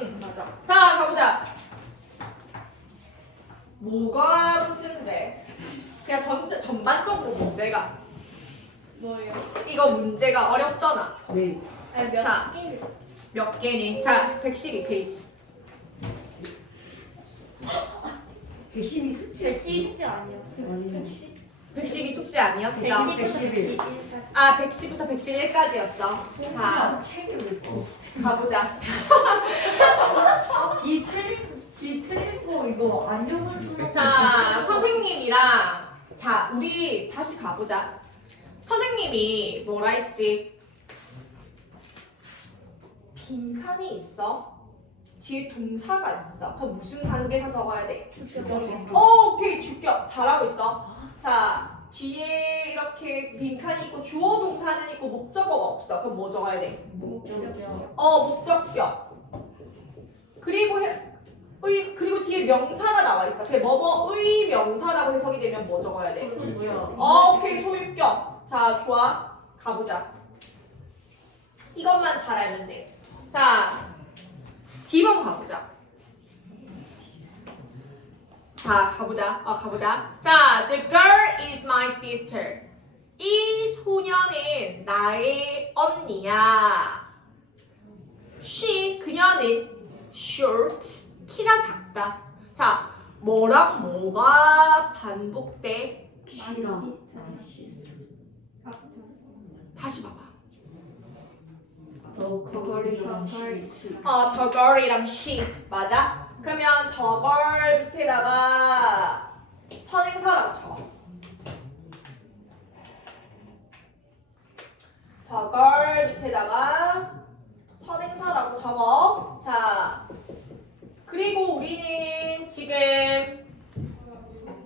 응 맞아. 자 가보자. 뭐가 문제인데? 그냥 전체 전반적으로 문제가 뭐예요? 이거 문제가 어렵더나 네. 아니 몇 자. 개? 몇 개니? 자 112페이지. 괘씸이 숙제. 백시 숙제 아니었어? 아니. 백시? 112 숙제 아니었어? 111. 아 110부터 111까지였어. 자 책을 왜 또? 가보자. 뒤 틀린 뒤 틀린 거 이거 안 적을 수. 자, 선생님이랑 자, 우리 다시 가보자. 선생님이 뭐라 했지? 빈 칸이 있어. 뒤에 동사가 있어. 그럼 무슨 관계사 적어야 돼? 어, 오케이. 주격. 잘하고 있어. 자, 뒤에 이렇게 빈칸이 있고 주어 동사는 있고 목적어가 없어. 그럼 뭐 적어야 돼? 목적이요. 어, 목적격. 그리고 해, 의, 그리고 뒤에 명사가 나와 있어. 그 뭐뭐의 명사라고 해석이 되면 뭐 적어야 돼? 어, 오케이 소유격. 자, 좋아. 가보자. 이것만 잘 알면 돼. 자, D번 가보자. 자, 가보자. 아, 가보자. 자, the girl is my sister. 이 소녀는 나의 언니야. she, 그녀는 short, 키가 작다. 자, 뭐랑 뭐가 반복돼? 싫어. 다시 봐봐. 어 그거리랑 시. 어, the girl이랑 she 맞아? 그러면 the girl 밑에다가 the girl 밑에다가 선행사라고 적어. 자, 그리고 우리는 지금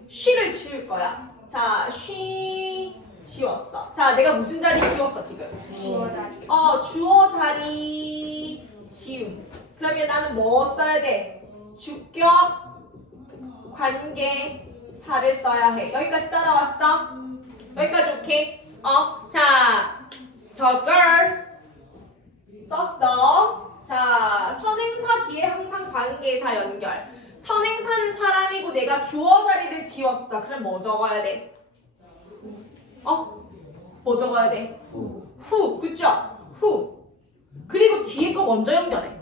she를 지울 거야. 자, she 지웠어. 자, 내가 무슨 자리 지웠어 지금? 주어 자리. 어, 주어 자리 지움. 그러면 나는 뭐 써야 돼? 주격, 관계, 사를 써야 해. 여기까지 따라왔어? 여기까지 오케이? 어, 자, the girl 썼어. 자, 선행사 뒤에 항상 관계사 연결. 선행사는 사람이고 내가 주어 자리를 지웠어. 그럼 뭐 적어야 돼? 어? 뭐 적어야 돼? 후. 후, 그죠? 후. 그리고 뒤에 거 먼저 연결해.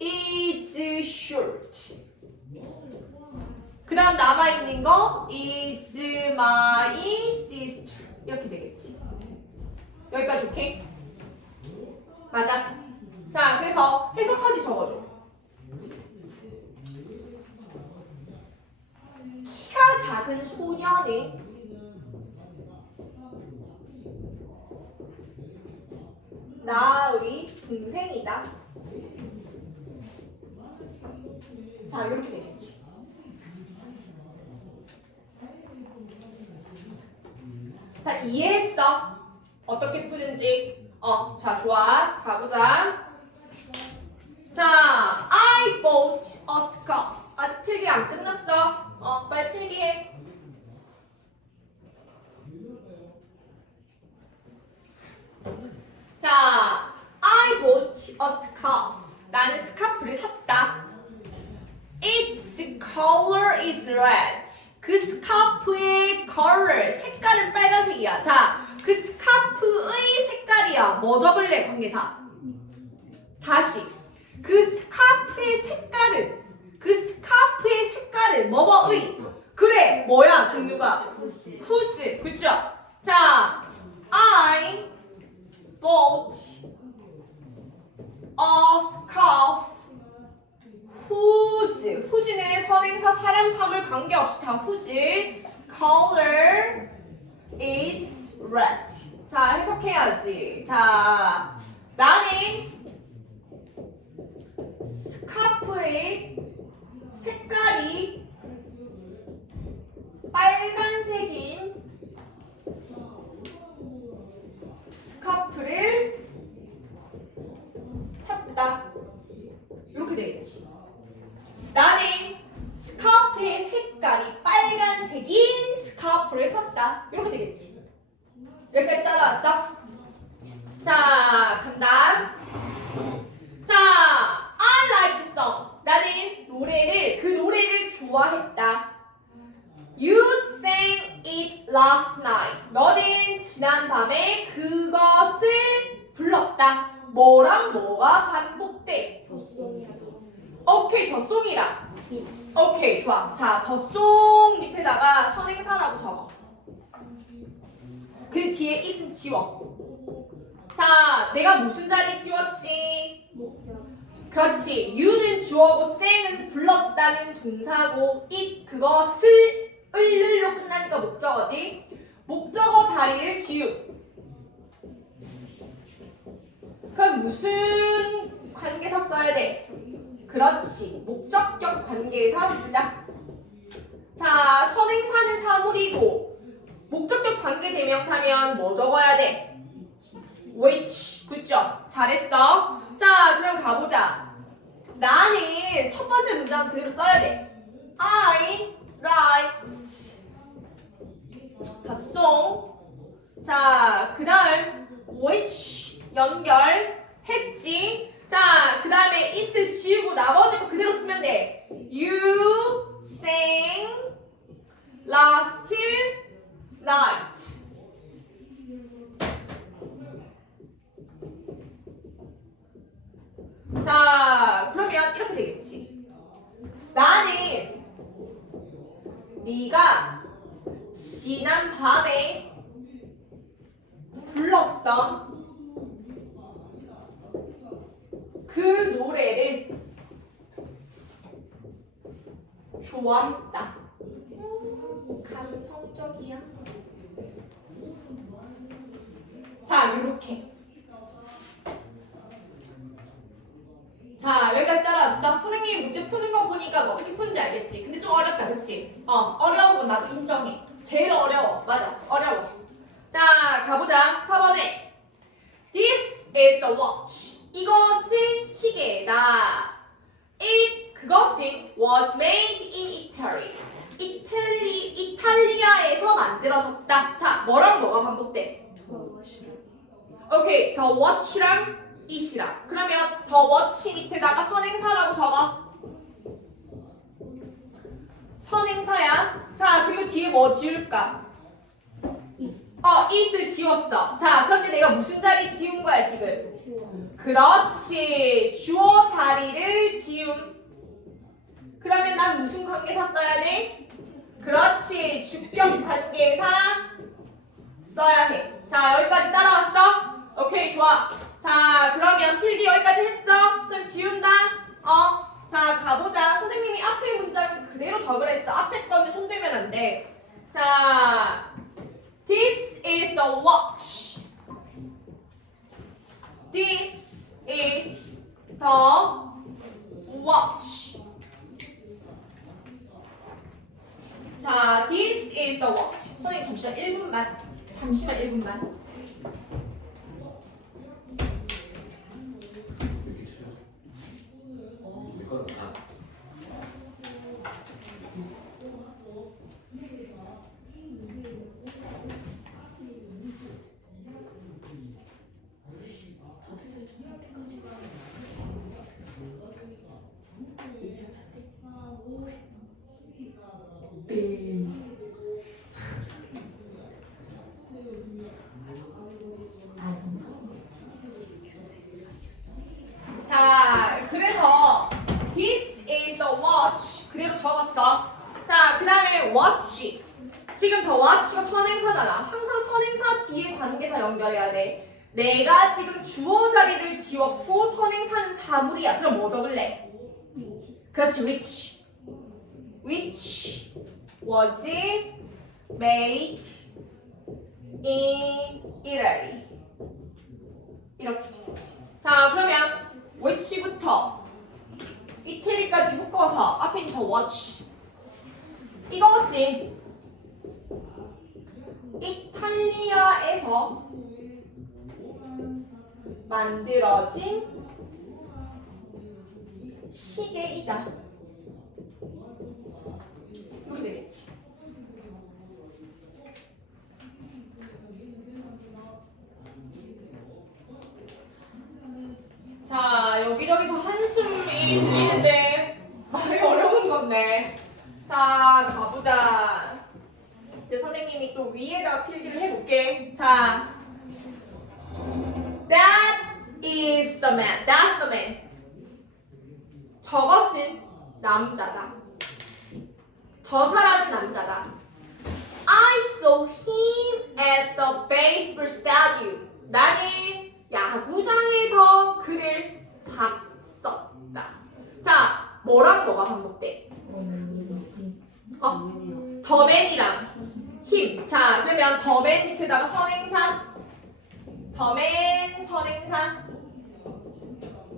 is short. 그 다음 남아있는 거 is my sister. 이렇게 되겠지. 여기까지 오케이? 맞아. 자, 그래서 해석까지 적어줘. 키가 작은 소녀는 나의 동생이다. 자, 이렇게 되겠지. 자, 이해했어? 어떻게 푸는지? 어, 자, 좋아. 가보자. 자, I bought a scarf. 아직 필기 안 끝났어. 어, 빨리 필기해. 자, I bought a scarf. 나는 스카프를 샀다. Its color is red. 그 스카프의 color, 색깔은 빨간색이야. 자, 그 스카프의 색깔이야. 뭐 적을래, 관계사? 다시. 그 스카프의 색깔은, 그 스카프의 색깔은 뭐뭐의. 그래, 뭐야, 종류가? whose. 그죠? 자, I bought a scarf whose whose는 선행사 사람 사물 관계없이 다 whose color is red 자 해석해야지 자 나는 스카프의 색깔이 빨간색인 스카프를 샀다. 이렇게 되겠지. 나는 스카프의 색깔이 빨간색인 스카프를 샀다. 이렇게 되겠지. 여기까지 따라왔어? 자, 간다. 자, 뭐랑 뭐가 반복돼? 오케이 덧송이랑 오케이 좋아 자 덧송 밑에다가 선행사라고 적어 그 뒤에 있음 지워 자 내가 무슨 자리 지웠지 그렇지 you는 주어고 쌩은 불렀다는 동사고 it 그것을 을을로 끝나니까 목적어지 목적어 자리를 지우 그럼 무슨 관계사 써야 돼? 그렇지. 목적격 관계사 쓰자. 자, 선행사는 사물이고 목적격 관계 대명사면 뭐 적어야 돼? Which. 굿죠. 잘했어. 자, 그럼 가보자. 나는 첫 번째 문장 그대로 써야 돼. I write. 봤어? 자, 그 다음 which 연결했지. 자, 그 다음에 it을 지우고 나머지 거 그대로 쓰면 돼. You sang last night. 자, 그러면 이렇게 되겠지. 나는 네가 지난 밤에 불렀던 그 노래를 좋아했다. 음, 감성적이야. 자, 이렇게. 자, 여기까지 따라왔어. 선생님 문제 푸는 거 보니까 뭐 어떻게 푸는지 알겠지? 근데 좀 어렵다, 그치? 어, 어려운 건 나도 인정해. 제일 어려워. 맞아, 어려워. 자, 가보자. 4번에. This is the watch. 이것은 시계다. It 그것은 was made in Italy. 이탈리 이탈리아에서 만들어졌다. 자, 뭐랑 뭐가 반복돼? 오케이, the watch랑 it이랑. 그러면 the watch 밑에다가 선행사라고 적어. 선행사야. 자, 그리고 뒤에 뭐 지울까? 어, it을 지웠어. 자, 그런데 내가 무슨 자리 지운 거야 지금? 그렇지. 주어 자리를 지움. 그러면 난 무슨 관계사 써야 돼? 그렇지. 주격 관계사 써야 해. 자, 여기까지 따라왔어? 오케이, 좋아. 자, 그러면 필기 여기까지 했어? 쌤 지운다? 어. 자, 가보자. 선생님이 앞에 문장은 그대로 적으랬어. 앞에 거는 손대면 안 돼. 자, this is the watch. This is the watch. 자, this is the watch. 선생님 잠시만 1분만. 잠시만 1분만. 내 거는 다 자, 그래서 this is the watch. 그대로 적었어. 자, 그 다음에 watch. 지금 더 watch가 선행사잖아. 항상 선행사 뒤에 관계사 연결해야 돼. 내가 지금 주어 자리를 지웠고 선행사는 사물이야. 그럼 뭐 적을래? 그렇지, which. Which was made in Italy. 이렇게. 자, 그러면 which부터 이태리까지 묶어서 앞에 있는 더 watch. 이것은 이탈리아에서 만들어진 시계이다. 이렇게 되겠지. 자, 여기저기서 한숨이 들리는데 말이 어려운 건데. 자, 가보자. 이제 선생님이 또 위에다가 필기를 해볼게. 자, that is the man. That's the man. 저것은 남자다. 저 사람은 남자다. I saw him at the baseball stadium. 나는 야구장에서 그를 봤었다. 자, 뭐랑 뭐가 반복돼? 어, 더맨이랑 힘. 자, 그러면 더맨 밑에다가 선행사. 더맨 선행사.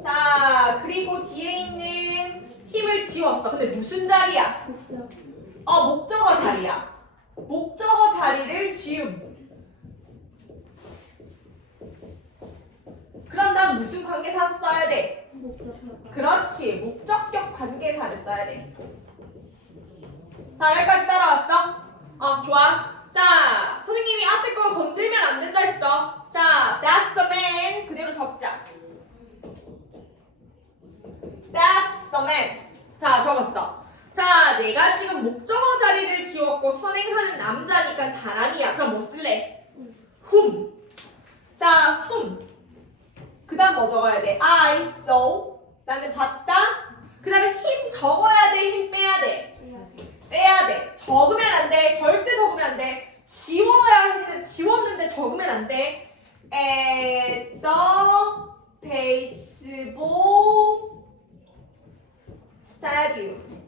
자, 그리고 뒤에 있는 힘을 지웠어. 근데 무슨 자리야? 어, 목적어 자리야. 목적어 자리를. 그럼 난 무슨 관계사 써야 돼? 그렇지. 목적격 관계사를 써야 돼. 자, 여기까지 따라왔어? 어, 좋아. 자, 선생님이 앞에 거 건들면 안 된다 했어. 자, that's the man. 그대로 적자. That's the man. 자, 적었어. 자, 내가 지금 목적어 자리를 지웠고 선행하는 남자니까 사람이야. 그럼 뭐 쓸래? whom. 자, whom. 그 다음 뭐 적어야 돼? I saw. 나는 봤다. 그 다음에 힘 적어야 돼? 힘 빼야 돼? 빼야 돼. 적으면 안 돼. 절대 적으면 안 돼. 지워야 했는데, 지웠는데 적으면 안 돼. At the baseball stadium.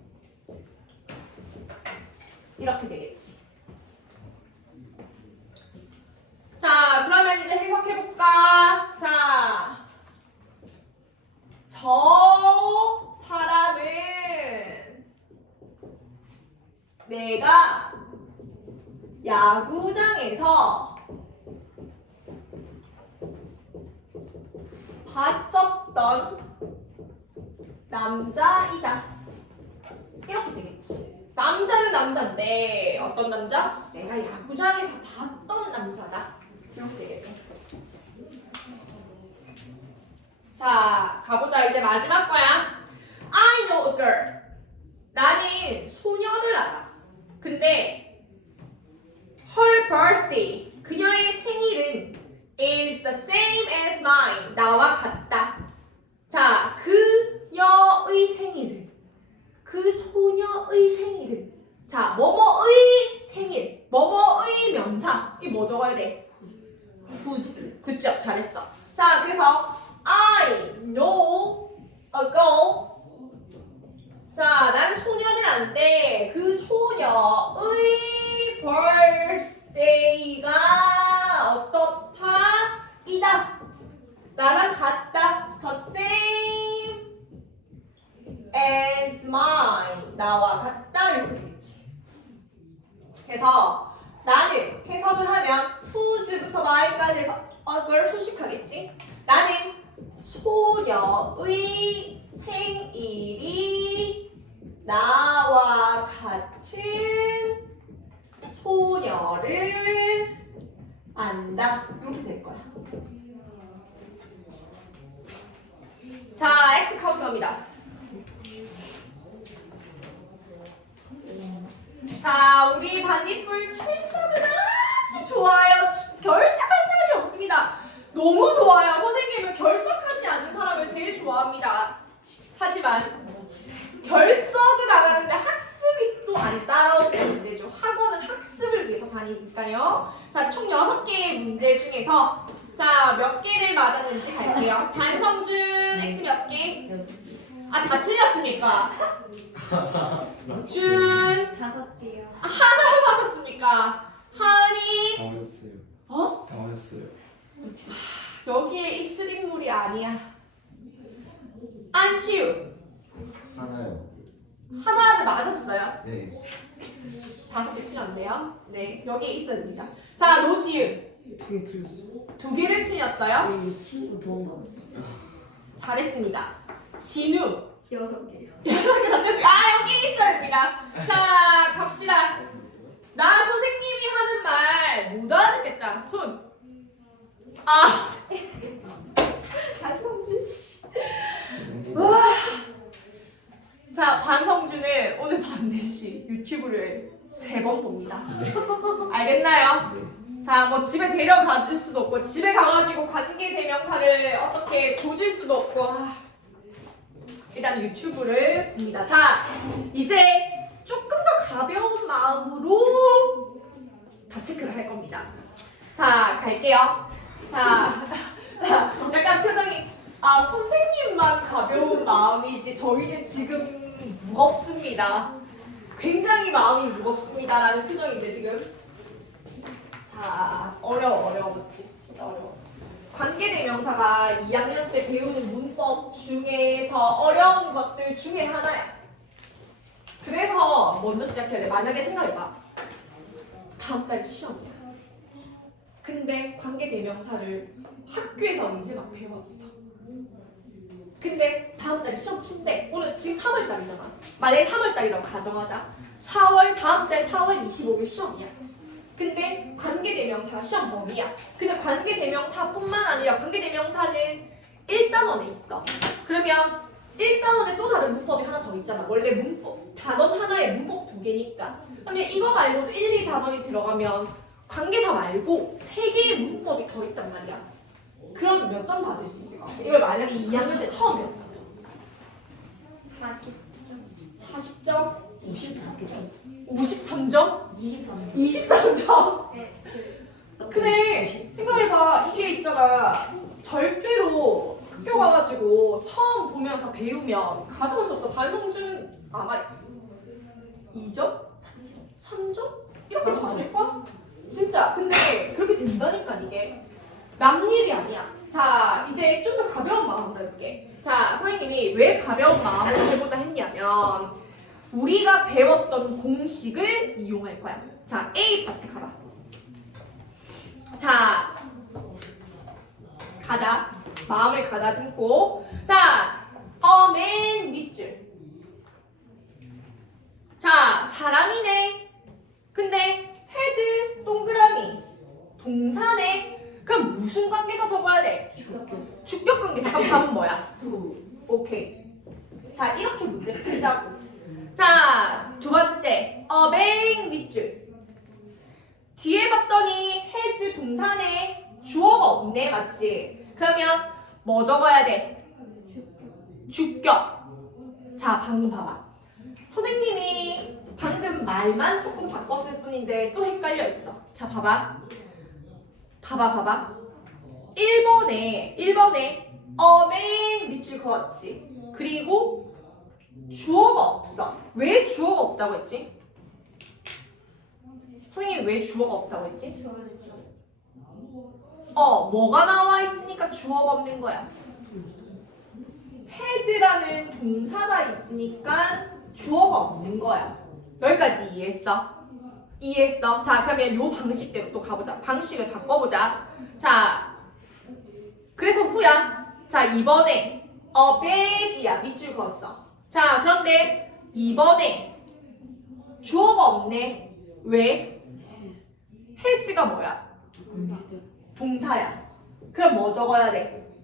이렇게 되겠지. 자, 그러면 이제 해석해볼까? 자, 저 사람은 내가 야구장에서 봤었던 남자이다. 이렇게 되겠지. 남자는 남자인데 어떤 남자? 내가 야구장에서 봤던 남자다. 이렇게 되겠네. 자, 가보자. 이제 마지막 거야. I know a girl. 나는 소녀를 알아. 근데 her birthday, 그녀의 생일은 is the same as mine. 나와 같다. 자, 그녀의 생일은 그 소녀의 생일은 자, 뭐뭐의 생일, 뭐뭐의 명사. 이 뭐 적어야 돼? whose. 굿잡 잘했어. 자, 그래서 I know a girl. 자, 난 소녀를 아는데 그 소녀의 birthday가 어떻다? 이다. 나랑 같다. The same as mine. 나와 같다. 이렇게 되겠지. 그래서 나는 해석을 하면 whose부터 my까지 해서 어걸 소식하겠지. 나는 소녀의 생일이 나와 같은 소녀를 안다. 이렇게 될 거야. 자, X 카운트 갑니다. 자, 우리 반딧불 출석은 아주 좋아요. 결석한 사람이 없습니다. 너무 좋아요. 선생님은 결석하지 않는 사람을 제일 좋아합니다. 하지만 결석은 안 하는데 학 습이 또안 따라오면 안 되죠. 학원은 학습을 위해서 다니니까요. 자, 총 6개의 문제 중에서 자, 몇 개를 맞았는지 갈게요. 반성준 X 몇 개? 아, 다 틀렸습니까? 준 다섯 개요. 하나를 맞았습니까? 하은이 당황했어요. 어? 당황했어요. 여기에 있을 인물이 아니야. 안시우. 하나를 맞았어요. 네. 다섯 개 틀렸네요. 네, 여기에 있어야 됩니다. 자, 틀렸어. 두 개를 틀렸어요. 우리 친구 도움 받았어. 잘했습니다. 진우 여섯 개요. 여섯 개 던졌어요. 아, 여기 있어야 됩니다. 자, 갑시다. 나 선생님이 하는 말 못 알아듣겠다. 손. 아, 반성준 씨. 와. 자, 반성준은 오늘 반드시 유튜브를 세 번 봅니다. 알겠나요? 네. 자, 뭐 집에 데려가 줄 수도 없고 집에 가가지고 관계 대명사를 어떻게 조질 수도 없고 아, 일단 유튜브를 봅니다. 자, 이제 조금 더 가벼운 마음으로 답 체크를 할 겁니다. 자, 갈게요. 자, 자, 약간 표정이 아 선생님만 가벼운 마음이지 저희는 지금 무겁습니다. 굉장히 마음이 무겁습니다라는 표정인데 지금. 자, 어려워, 어려워. 지- 진짜 어려워. 관계대명사가 2학년 때 배우는 문법 중에서 어려운 것들 중에 하나야. 그래서 먼저 시작해야 돼. 만약에 생각해봐. 다음 달 시험이야. 근데 관계대명사를 학교에서 이제 막 배웠어. 근데 다음 달 시험 친대. 오늘 지금 3월 달이잖아. 만약에 3월 달이라고 가정하자. 4월 다음 달 4월 25일 시험이야. 근데 관계대명사가 시험 범위야. 근데 관계대명사뿐만 아니라 관계대명사는 1단원에 있어. 그러면 1단원에 또 다른 문법이 하나 더 있잖아. 원래 문법 단원 하나에 문법 두 개니까. 그러면 이거 말고도 1, 2단원이 들어가면 관계사 말고 세 개의 문법이 더 있단 말이야. 그럼 몇 점 받을 수 있을 것 같아? 이걸 만약에 2학년 때 처음 배웠다면 40. 40점? 24개 53점? 23 23점? 네. 그 그래 생각해봐 이게 있잖아 절대로 학교 가가지고 처음 보면서 배우면 가져갈 수 없어 반성준 아마 2점? 3점? 이렇게 받을까? 진짜 근데 그렇게 된다니까 이게 남 일이 아니야 자 이제 좀 더 가벼운 마음으로 해볼게 자 선생님이 왜 가벼운 마음으로 해보자 했냐면 우리가 배웠던 공식을 이용할 거야 자 A 파트 가봐 자, 가자. 마음을 가다듬고. 자, 어 맨 밑줄. 자, 사람이네. 근데 헤드 동그라미. 동사네. 그럼 무슨 관계사 적어야 돼? 주격 주격 관계사. 그럼 답은 뭐야? 후 오케이. 자, 이렇게 문제 풀자고. 자, 두 번째. 어뱅 밑줄. 뒤에 봤더니 해즈 동사네. 주어가 없네. 맞지? 그러면 뭐 적어야 돼? 주격. 자, 방금 봐봐. 선생님이 방금 말만 조금 바꿨을 뿐인데 또 헷갈려 있어. 자, 봐봐. 봐봐, 봐봐. 1번에, 1번에 어맨 밑줄 그었지. 그리고 주어가 없어. 왜 주어가 없다고 했지? 선생님이 왜 주어가 없다고 했지? 어, 뭐가 나와 있으니까 주어가 없는 거야. 헤드라는 동사가 있으니까 주어가 없는 거야. 여기까지 이해했어? 이해했어? 자, 그러면 요 방식대로 또 가보자. 방식을 바꿔보자. 자, 그래서 후야. 자, 이번에 어, 백이야. 밑줄 그었어. 자, 그런데 이번에 주어가 없네. 왜? 해지가 뭐야? 동사야. 그럼 뭐 적어야 돼?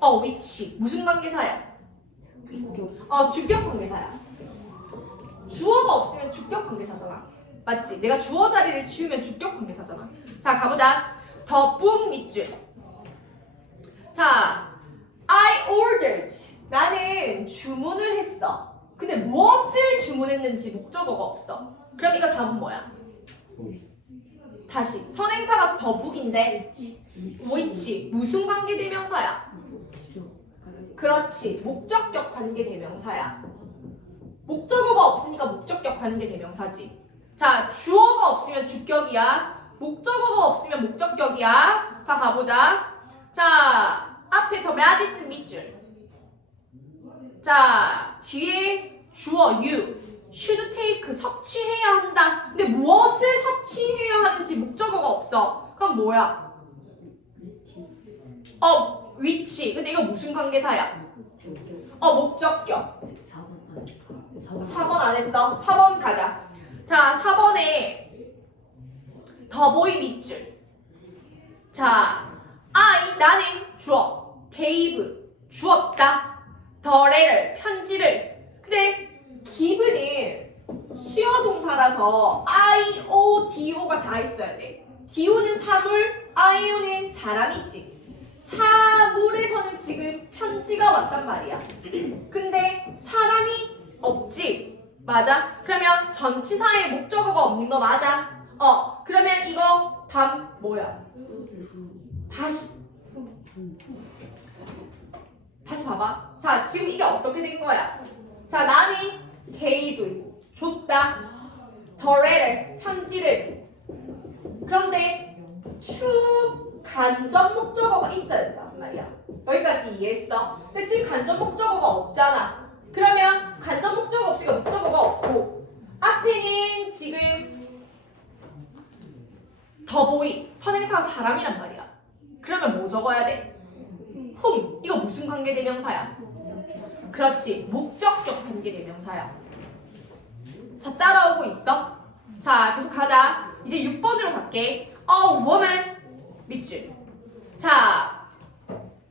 어, 위치. 무슨 관계사야? 어, 주격 관계사야. 주어가 없으면 주격 관계사잖아. 맞지? 내가 주어 자리를 지우면 주격 관계사잖아. 자, 가보자. 더뿡 밑줄. 자, I ordered. 나는 주문을 했어. 근데 무엇을 주문했는지 목적어가 없어. 그럼 이거 답은 뭐야? 다시 선행사가 더북인데 which 무슨 관계 대명사야? 그렇지 목적격 관계 대명사야. 목적어가 없으니까 목적격 관계 대명사지. 자 주어가 없으면 주격이야. 목적어가 없으면 목적격이야. 자 가보자. 자 앞에 더 메디스 밑줄. 자 뒤에 주어 you should take 섭취해야 한다. 근데 무엇을 섭취해야 하는지 목적어가 없어. 그럼 뭐야? 어 위치. 근데 이거 무슨 관계사야? 어 목적격. 4번 안 4번 안 했어. 4번 가자. 자 4번에 더보이 밑줄. 자 I 나는 주어 gave 주었다. letter 편지를. 근데 give는 수요 동사라서 I, O, D, O가 다 있어야 돼. 디오는 사물, 아이오는 사람이지. 사물에서는 지금 편지가 왔단 말이야. 근데 사람이 없지. 맞아? 그러면 전치사에 목적어가 없는 거 맞아? 어, 그러면 이거 답 뭐야? 다시 다시 봐봐. 자, 지금 이게 어떻게 된 거야? 자, 남이 gave 줬다. letter 편지를. 그런데 to 간접 목적어가 있어야 된단 말이야. 여기까지 이해했어? 근데 지금 간접 목적어가 없잖아. 그러면 간접 목적어 없으니까 목적어가 없고 앞에는 지금 더 보이 선행사 사람이란 말이야. 그러면 뭐 적어야 돼? whom 이거 무슨 관계대명사야? 그렇지 목적격 관계대명사야. 자 따라오고 있어? 자 계속 가자. 이제 6번으로 갈게. A woman 밑줄. 자,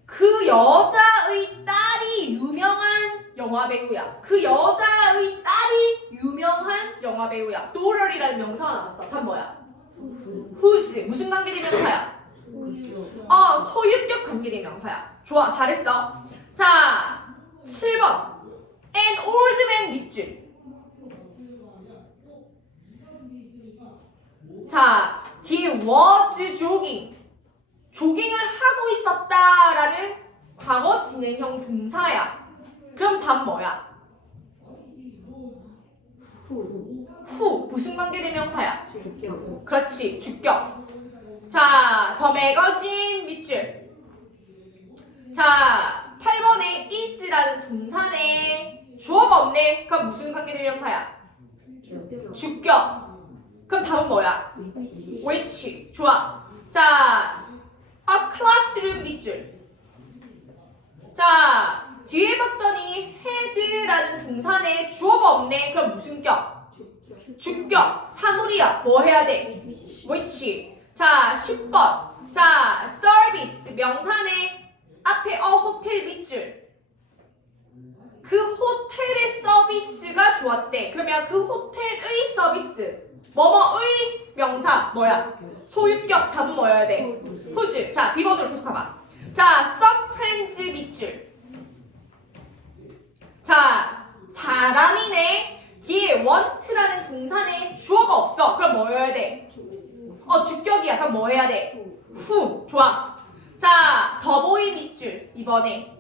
그 여자의 딸이 유명한 영화 배우야. 그 여자의 딸이 유명한 영화 배우야. daughter이라는 명사가 나왔어. 답 뭐야? whose 무슨 관계대명사야? 어, 소유격 관계대명사야. 좋아, 잘했어. 자, 7번. An old man 밑줄. 자, he was jogging. 조깅을 하고 있었다라는 과거 진행형 동사야. 답 뭐야? 후. 후 무슨 관계대명사야? 주격. 그렇지, 주격. 자, 더 매거진 밑줄. 자, 8번에 is라는 동사네. 주어가 없네. 그럼 무슨 관계대명사야? 주격. 그럼 답은 뭐야? which. 좋아. 자, a classroom 밑줄. 자, 뒤에 봤더니 had라는 동사네. 주어가 없네. 그럼 무슨 격? 주격. 사물이야. 뭐 해야 돼? which. 자, 10번. 자, service 명사네. 앞에 a 호텔 밑줄. 그 호텔의 서비스가 좋았대. 그러면 그 호텔의 서비스. 뭐뭐의 명사 뭐야? 소유격 답은 뭐여야 돼? 후즈. 자, B번으로 계속 가봐. 자, friends 밑줄. 자, 사람이네. 뒤에 want라는 동사네. 주어가 없어. 그럼 뭐여야 돼? 어, 주격이야. 그럼 뭐 해야 돼? 후. 좋아. 자, 더보이 밑줄. 이번에.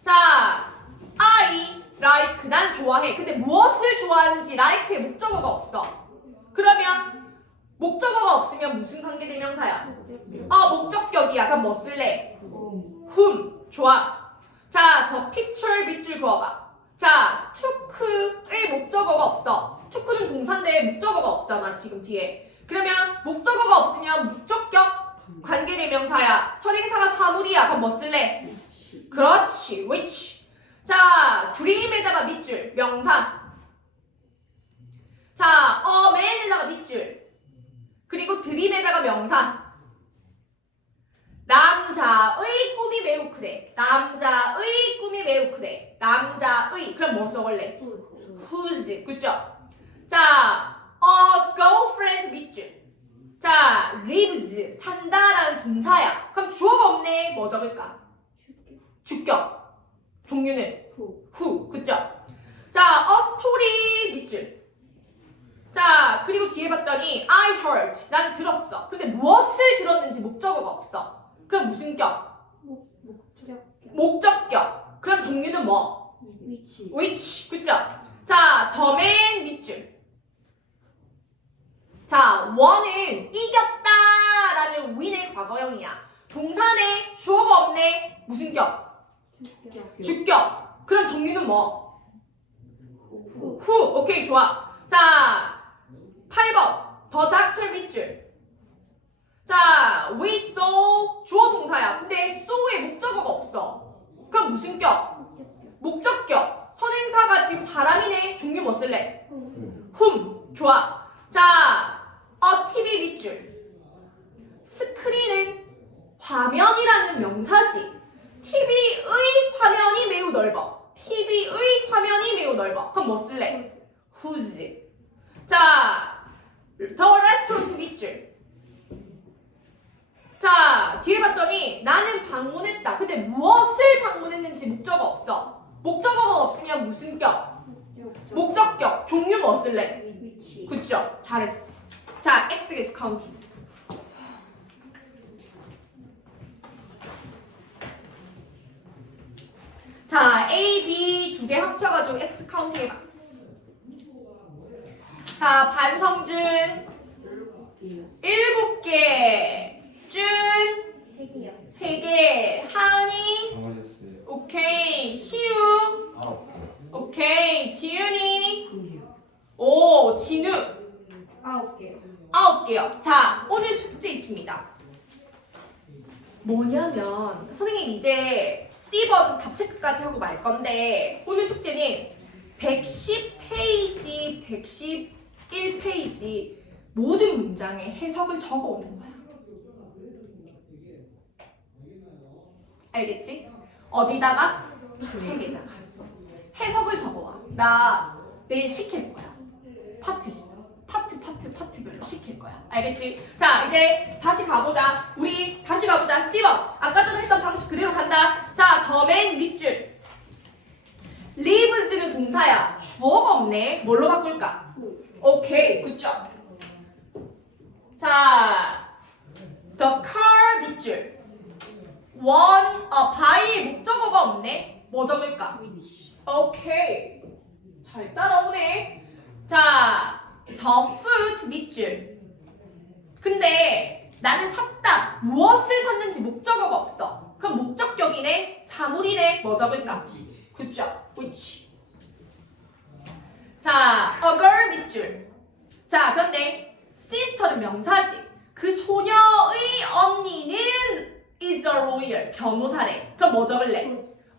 자, I like. 난 좋아해. 근데 무엇을 좋아하는지 like에 목적어가 없어. 그러면 목적어가 없으면 무슨 관계대명사야? 어, 목적격이야. 그럼 뭐 쓸래? whom. 좋아. 자, 더 picture 밑줄 그어봐. 자, took의 목적어가 없어. took는 동사인데 목적어가 없잖아, 지금 뒤에. 그러면 목적어가 없으면 목적격 관계대명사야. 선행사가 사물이야. 그럼 뭐 쓸래? 그렇지. which. 자, dream에다가 밑줄. 명사. 자, man에다가 밑줄. 그리고 dream에다가 명사. 남자의 꿈이 매우 크대. 남자의 꿈이 매우 크대. 남자의. 그럼 뭐 써볼래? whose. 그죠? 자, a girlfriend 밑줄. 자, lives. 산다라는 동사야. 그럼 주어가 없네. 뭐 적을까? 주격. 종류는 후. who. 그죠? 자, a story 밑줄. 자, 그리고 뒤에 봤더니 I heard. 난 들었어. 근데 무엇을 들었는지 목적어가 없어. 그럼 무슨 격? 목. 목적. 목적격. 그럼 종류는 뭐? 위치. which. 그죠? 자, the man 밑줄. 자, 원은 이겼다 라는 win의 과거형이야. 동사네, 주어가 없네. 무슨 격? 주격. 주격. 그럼 종류는 뭐? 후. 후. 오케이, 좋아. 자, 8번. 더 닥터 밑줄. 자, we saw 주어 동사야. 근데 saw의 목적어가 없어. 그럼 무슨 격? 목적격. 선행사가 지금 사람이네. 종류 뭐 쓸래? whom. 좋아. 자, a TV 밑줄. 스크린은 화면이라는 명사지. TV의 화면이 매우 넓어. TV의 화면이 매우 넓어. 그럼 뭐 쓸래? whose. 자, the restaurant 밑줄. 자, 뒤에 봤더니 나는 방문했다. 근데 무엇을 방문했는지 목적어 없어. 목적어가 없으면 무슨 격? 목적격. 종류 뭐 쓸래? 굿죠. 잘했어. 자, X 계수 카운팅. 자, A, B 두 개 합쳐가지고 X 카운팅 해봐. 자, 반성준 일곱 개, 개, 하은이 강화됐어요. 오케이, 시우 아홉 개. 오케이, 지윤이 오, 진우 아홉 개요. 아홉 개요. 자, 오늘 숙제 있습니다. 뭐냐면 선생님 이제 C번 답 체크까지 하고 말 건데 오늘 숙제는 110페이지, 111페이지 모든 문장에 해석을 적어 오는 거야. 알겠지? 어디다가? 책에다가 해석을 적어와. 나 내일 시킬 거야. 파트 파트 파트 파트별로 시킬 거야. 알겠지? 자 이제 다시 가보자. 우리 다시 가보자. C번 아까 전에 했던 방식 그대로 간다. 자 더맨 밑줄. lives는 동사야. 주어가 없네. 뭘로 바꿀까? 오케이 굿죠. 자 the car 밑줄. One 어 by 목적어가 없네. 뭐 적을까? 오케이. 잘 따라오네. 자, the food 밑줄. 근데 나는 샀다. 무엇을 샀는지 목적어가 없어. 그럼 목적격이네. 사물이네. 뭐 적을까? 굿죠. which. 자, a girl 밑줄. 자, 그런데 sister는 명사지. 그 소녀의 언니는 is a lawyer. 변호사래. 그럼 뭐 적을래?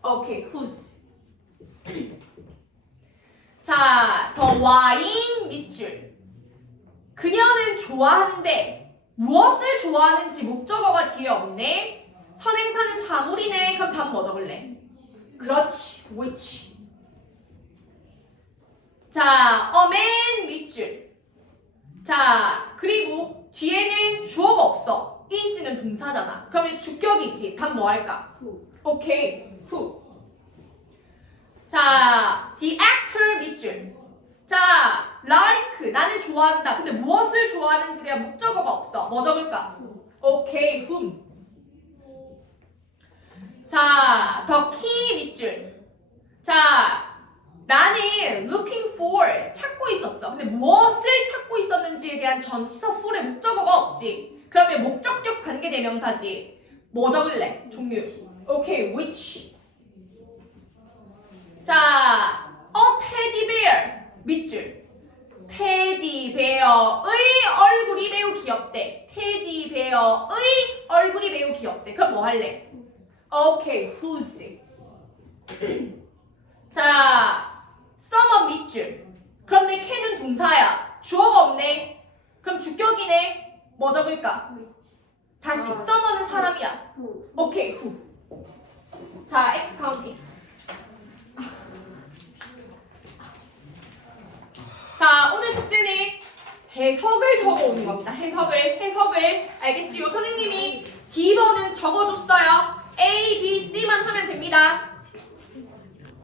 오케이, whose. 자, 더 와인 밑줄. 그녀는 좋아한대. 무엇을 좋아하는지 목적어가 뒤에 없네. 선행사는 사물이네. 그럼 답 뭐 적을래? 그렇지, which. 자, 어맨 밑줄. 자, 그리고 뒤에는 주어가 없어. Is는 동사잖아. 그러면 주격이지. 답 뭐 할까? Who. 오케이, who. 자, the actor 밑줄. 자, like 나는 좋아한다. 근데 무엇을 좋아하는지에 대한 목적어가 없어. 뭐 적을까? 오케이, whom. 자, the key 밑줄. 자, 나는 looking for 찾고 있었어. 근데 무엇을 찾고 있었는지에 대한 전치사 for의 목적어가 없지. 그러면 목적격 관계 대명사지. 뭐 적을래? 종류. 오케이, which. 자, a teddy bear 밑줄. 테디베어의 얼굴이 매우 귀엽대. 테디베어의 얼굴이 매우 귀엽대. 그럼 뭐 할래? 오케이, whose. 자, summer 밑줄. 그런데 캔은 동사야. 주어가 없네. 그럼 주격이네. 뭐 적을까? 다시, 아. summer는 사람이야. 오케이, who. 자, X 카운팅. 자, 오늘 숙제는 해석을 적어오는 겁니다. 해석을, 해석을. 알겠지요? 선생님이 D번은 적어줬어요. A, B, C만 하면 됩니다.